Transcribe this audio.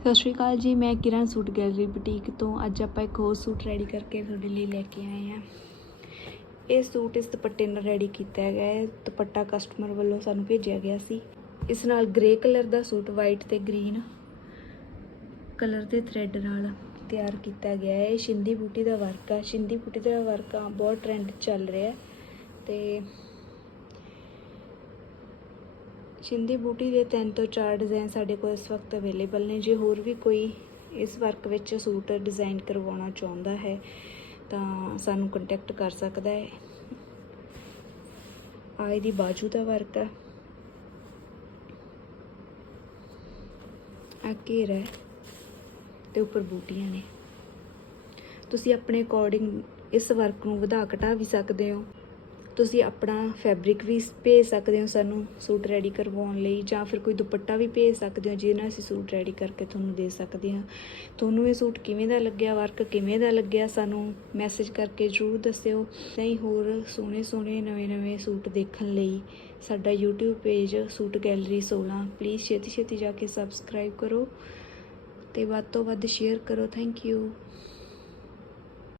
ਸਤਿ ਸ਼੍ਰੀ ਅਕਾਲ ਜੀ, ਮੈਂ ਕਿਰਨ ਸੂਟ ਗੈਲਰੀ ਬੁਟੀਕ ਤੋਂ। ਅੱਜ ਆਪਾਂ ਇੱਕ ਹੋਰ ਸੂਟ ਰੈਡੀ ਕਰਕੇ ਤੁਹਾਡੇ ਲਈ ਲੈ ਕੇ ਆਏ ਹਾਂ। ਇਹ ਸੂਟ ਇਸ ਦੁਪੱਟੇ ਨਾਲ ਰੈਡੀ ਕੀਤਾ ਹੈਗਾ ਹੈ। ਦੁਪੱਟਾ ਕਸਟਮਰ ਵੱਲੋਂ ਸਾਨੂੰ ਭੇਜਿਆ ਗਿਆ ਸੀ। ਇਸ ਨਾਲ ਗ੍ਰੇ ਕਲਰ ਦਾ ਸੂਟ ਵਾਈਟ ਤੇ ਗ੍ਰੀਨ ਕਲਰ ਦੇ ਥ੍ਰੈਡ ਨਾਲ ਤਿਆਰ ਕੀਤਾ ਗਿਆ ਹੈ। ਇਹ ਸ਼ਿੰਦੀ ਬੂਟੀ ਦਾ ਵਰਕ ਆ। ਸ਼ਿੰਦੀ ਬੂਟੀ ਦਾ ਵਰਕ ਆ, ਬਹੁਤ ਟ੍ਰੈਂਡ ਚੱਲ ਰਿਹਾ ਹੈ ਤੇ ਸ਼ਿੰਦੀ ਬੂਟੀ ਦੇ ਤਿੰਨ ਤੋਂ ਚਾਰ ਡਿਜ਼ਾਈਨ ਸਾਡੇ ਕੋਲ ਇਸ ਵਕਤ ਅਵੇਲੇਬਲ ਨੇ। ਜੇ ਹੋਰ ਵੀ ਕੋਈ ਇਸ ਵਰਕ ਵਿੱਚ ਸੂਟ ਡਿਜ਼ਾਈਨ ਕਰਵਾਉਣਾ ਚਾਹੁੰਦਾ ਹੈ, ਤਾਂ ਸਾਨੂੰ ਕੰਟੈਕਟ ਕਰ ਸਕਦਾ ਹੈ। ਆ ਇਹਦੀ ਬਾਜੂ ਦਾ ਵਰਕ ਹੈ। ਆ ਘੇਰਾ ਤੇ ਉੱਪਰ ਬੂਟੀਆਂ ਨੇ। ਤੁਸੀਂ ਆਪਣੇ ਅਕੋਰਡਿੰਗ ਇਸ ਵਰਕ ਨੂੰ ਵਧਾ ਘਟਾ ਵੀ ਸਕਦੇ ਹੋ। ਤੁਸੀਂ ਆਪਣਾ ਫੈਬਰਿਕ ਵੀ ਭੇਜ ਸਕਦੇ ਹੋ ਸਾਨੂੰ, ਸੂਟ ਰੈਡੀ ਕਰਵਾਉਣ ਲਈ, ਜਾਂ ਫਿਰ ਕੋਈ ਦੁਪੱਟਾ ਵੀ ਭੇਜ ਸਕਦੇ ਹੋ ਜਿਹਦੇ ਨਾਲ ਅਸੀਂ ਸੂਟ ਰੈਡੀ ਕਰਕੇ ਤੁਹਾਨੂੰ ਦੇ ਸਕਦੇ ਹਾਂ। ਤੁਹਾਨੂੰ ਇਹ ਸੂਟ ਕਿਵੇਂ ਦਾ ਲੱਗਿਆ ਵਰਕ ਕਿਵੇਂ ਦਾ ਲੱਗਿਆ, ਸਾਨੂੰ ਮੈਸੇਜ ਕਰਕੇ ਜ਼ਰੂਰ ਦੱਸਿਓ। ਨਹੀਂ ਹੋਰ ਸੋਹਣੇ ਸੋਹਣੇ ਨਵੇਂ ਨਵੇਂ ਸੂਟ ਦੇਖਣ ਲਈ ਸਾਡਾ YouTube page suit gallery 16 please ਛੇਤੀ ਛੇਤੀ ਜਾ ਕੇ ਸਬਸਕ੍ਰਾਈਬ ਕਰੋ ਤੇ ਵੱਧ ਤੋਂ ਵੱਧ ਸ਼ੇਅਰ ਕਰੋ। Thank you